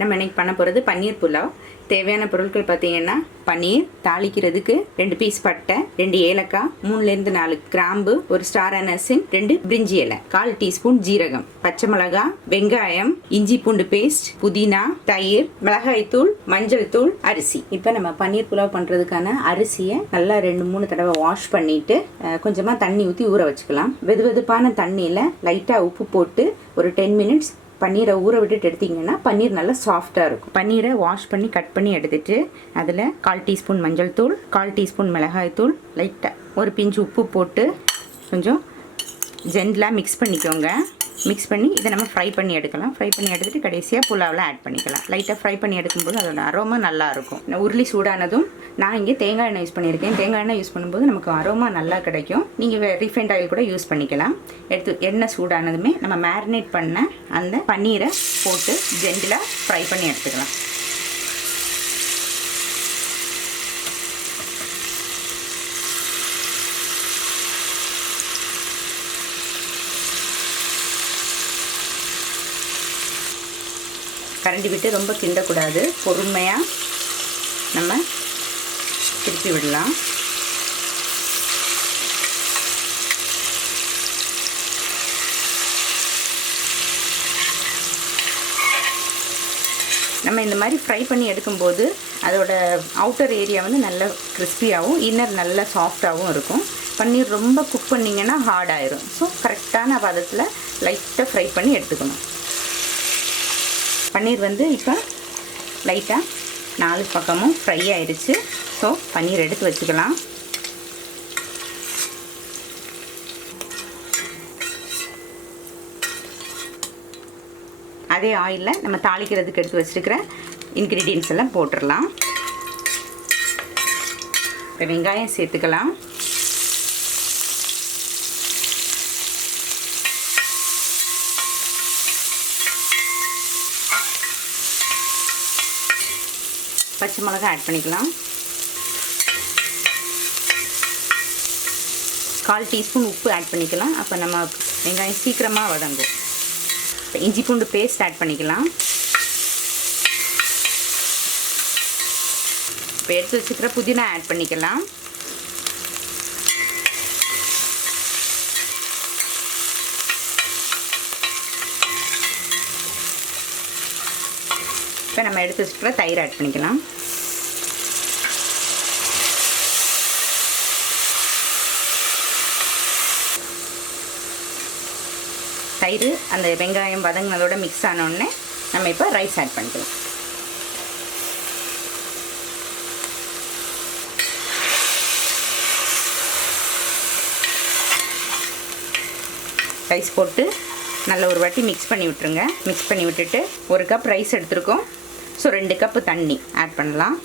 நம்ம இன்னைக்கு பண்ண போகிறது பன்னீர் புலாவ். தேவையான பொருட்கள் பார்த்தீங்கன்னா பன்னீர், தாளிக்கிறதுக்கு 2 பீஸ் பட்டை, 2 ஏலக்காய், 3 4 கிராம்பு, 1 ஸ்டார் அனசின், 2 பிரிஞ்சி இலை, 1/4 டீஸ்பூன் ஜீரகம், பச்சை மிளகாய், வெங்காயம், இஞ்சி பூண்டு பேஸ்ட், புதினா, தயிர், மிளகாய் தூள், மஞ்சள் தூள், அரிசி. இப்போ நம்ம பன்னீர் புலாவ் பண்ணுறதுக்கான அரிசியை நல்லா 2-3 தடவை வாஷ் பண்ணிட்டு கொஞ்சமாக தண்ணி ஊற்றி ஊற வச்சுக்கலாம். வெதுவெதுப்பான தண்ணியில் லைட்டாக உப்பு போட்டு ஒரு 10 மினிட்ஸ் பன்னீரை ஊற விட்டுட்டு எடுத்திங்கன்னா பன்னீர் நல்லா சாஃப்டாக இருக்கும். பன்னீரை வாஷ் பண்ணி கட் பண்ணி எடுத்துட்டு அதில் 1/4 டீஸ்பூன் மஞ்சள் தூள், 1/4 டீஸ்பூன் மிளகாய் தூள், லைட்டாக ஒரு பிஞ்சு உப்பு போட்டு கொஞ்சம் ஜென்டிலாக மிக்ஸ் பண்ணிக்கோங்க. மிக்ஸ் பண்ணி இதை நம்ம ஃப்ரை பண்ணி எடுக்கலாம். ஃப்ரை பண்ணி எடுத்துகிட்டு கடைசியாக புலாவில் ஆட் பண்ணிக்கலாம். லைட்டாக ஃப்ரை பண்ணி எடுக்கும்போது அதோட அரோமா நல்லாயிருக்கும். உருளி சூடானதும் நான் இங்கே தேங்காய் எண்ணெய் யூஸ் பண்ணியிருக்கேன். தேங்காய் எண்ணெய் யூஸ் பண்ணும்போது நமக்கு அரோமா நல்லா கிடைக்கும். நீங்கள் ரீஃபைண்ட் ஆயில் கூட யூஸ் பண்ணிக்கலாம். எண்ணெய் சூடானதுமே நம்ம மேரினேட் பண்ண அந்த பன்னீரை போட்டு ஜென்டிலாக ஃப்ரை பண்ணி எடுத்துக்கலாம். கரண்டி விட்டு ரொம்ப கிண்டக்கூடாது. பொறுமையாக நம்ம திருப்பி விடலாம். நம்ம இந்த மாதிரி ஃப்ரை பண்ணி எடுக்கும்போது அதோட அவுட்டர் ஏரியா வந்து நல்ல கிறிஸ்பியாகவும் இன்னர் நல்ல சாஃப்டாகவும் இருக்கும். பன்னீர் ரொம்ப குக் பண்ணிங்கன்னா ஹார்ட் ஆயிரும். ஸோ கரெக்டான பதத்தில் லைட்டாக ஃப்ரை பண்ணி எடுத்துக்கணும். பன்னீர் வந்து இப்போ லைட்டாக 4 பக்கமும் ஃப்ரை ஆயிடுச்சு. ஸோ பன்னீர் எடுத்து வச்சுக்கலாம். அதே ஆயிலில் நம்ம தாளிக்கிறதுக்கு எடுத்து வச்சுருக்கிற இன்க்ரீடியன்ட்ஸ் எல்லாம் போட்டுடலாம். இப்போ வெங்காயம் சேர்த்துக்கலாம். பச்சை மிளகாய் ஆட் பண்ணிக்கலாம். 1/4 டீஸ்பூன் உப்பு ஆட் பண்ணிக்கலாம். அப்போ நம்ம வெங்காயம் சீக்கிரமாக வதங்கும். இப்போ இஞ்சி பூண்டு பேஸ்ட் ஆட் பண்ணிக்கலாம். இப்போ எடுத்து வச்சுக்கிற புதினா ஆட் பண்ணிக்கலாம். இப்போ நம்ம எடுத்து வச்சுக்கிற தயிர் ஆட் பண்ணிக்கலாம். தயிர் அந்த வெங்காயம் வதங்கினதோட மிக்ஸ் ஆனோடனே நம்ம இப்போ ரைஸ் ஆட் பண்ணிக்கலாம். ரைஸ் போட்டு நல்ல ஒரு வாட்டி மிக்ஸ் பண்ணி விட்டுருங்க. மிக்ஸ் பண்ணி விட்டுட்டு 1 கப் ரைஸ் எடுத்துருக்கோம். ஸோ 2 கப்பு தண்ணி ஆட் பண்ணலாம்.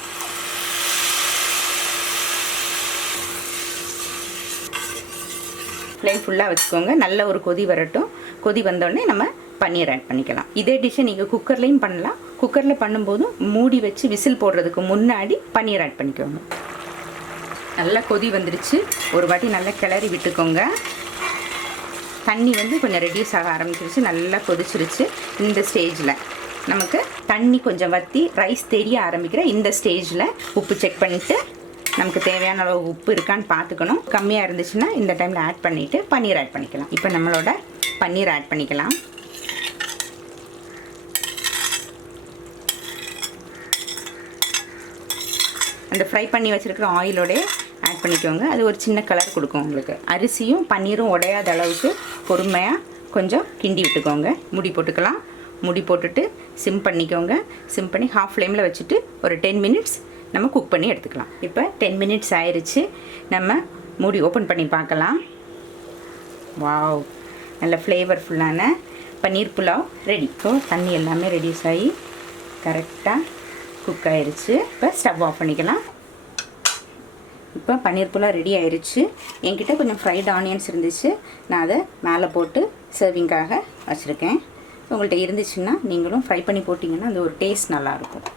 ஃப்ளேம் ஃபுல்லாக வச்சுக்கோங்க. நல்ல ஒரு கொதி வரட்டும். கொதி வந்தோடனே நம்ம பன்னீர் ஆட் பண்ணிக்கலாம். இதே டிஷ்ஷை நீங்கள் குக்கர்லேயும் பண்ணலாம். குக்கரில் பண்ணும்போதும் மூடி வச்சு விசில் போடுறதுக்கு முன்னாடி பன்னீர் ஆட் பண்ணிக்கோங்க. நல்லா கொதி வந்துருச்சு. ஒரு வாட்டி நல்லா கிளறி விட்டுக்கோங்க. தண்ணி வந்து கொஞ்சம் ரெடியூஸ் ஆக ஆரம்பிச்சிருச்சு. நல்லா கொதிச்சிருச்சு. இந்த ஸ்டேஜில் நமக்கு தண்ணி கொஞ்சம் வற்றி ரைஸ் தெரிய ஆரம்பிக்கிற இந்த ஸ்டேஜில் உப்பு செக் பண்ணிவிட்டு நமக்கு தேவையான அளவு உப்பு இருக்கான்னு பார்த்துக்கணும். கம்மியாக இருந்துச்சுன்னா இந்த டைமில் ஆட் பண்ணிவிட்டு பன்னீர் ஆட் பண்ணிக்கலாம். இப்போ நம்மளோட பன்னீர் ஆட் பண்ணிக்கலாம். அந்த ஃப்ரை பண்ணி வச்சுருக்கிற ஆயிலோடய ஆட் பண்ணிக்கோங்க. அது ஒரு சின்ன கலர் கொடுக்கும் உங்களுக்கு. அரிசியும் பன்னீரும் உடையாத அளவுக்கு பொறுமையாக கொஞ்சம் கிண்டி விட்டுக்கோங்க. மூடி போட்டுக்கலாம். மூடி போட்டுட்டு சிம் பண்ணிக்கோங்க. சிம் பண்ணி ஹாஃப் ஃப்ளேமில் வச்சுட்டு ஒரு 10 மினிட்ஸ் நம்ம குக் பண்ணி எடுத்துக்கலாம். இப்போ 10 மினிட்ஸ் ஆயிடுச்சு. நம்ம மூடி ஓப்பன் பண்ணி பார்க்கலாம். வாவ், நல்ல ஃப்ளேவர்ஃபுல்லான பன்னீர் புலாவ் ரெடி. ஸோ தண்ணி எல்லாமே ரெடியூஸ் ஆகி கரெக்டாக குக் ஆயிடுச்சு. இப்போ ஸ்டவ் ஆஃப் பண்ணிக்கலாம். இப்போ பன்னீர் புலாவ் ரெடி ஆயிடுச்சு. என்கிட்ட கொஞ்சம் ஃப்ரைட் ஆனியன்ஸ் இருந்துச்சு. நான் அதை மேலே போட்டு சர்விங்காக வச்சுருக்கேன். உங்கள்கிட்ட இருந்துச்சுன்னா நீங்களும் ஃப்ரை பண்ணி போட்டிங்கன்னா அது ஒரு டேஸ்ட் நல்லாயிருக்கும்.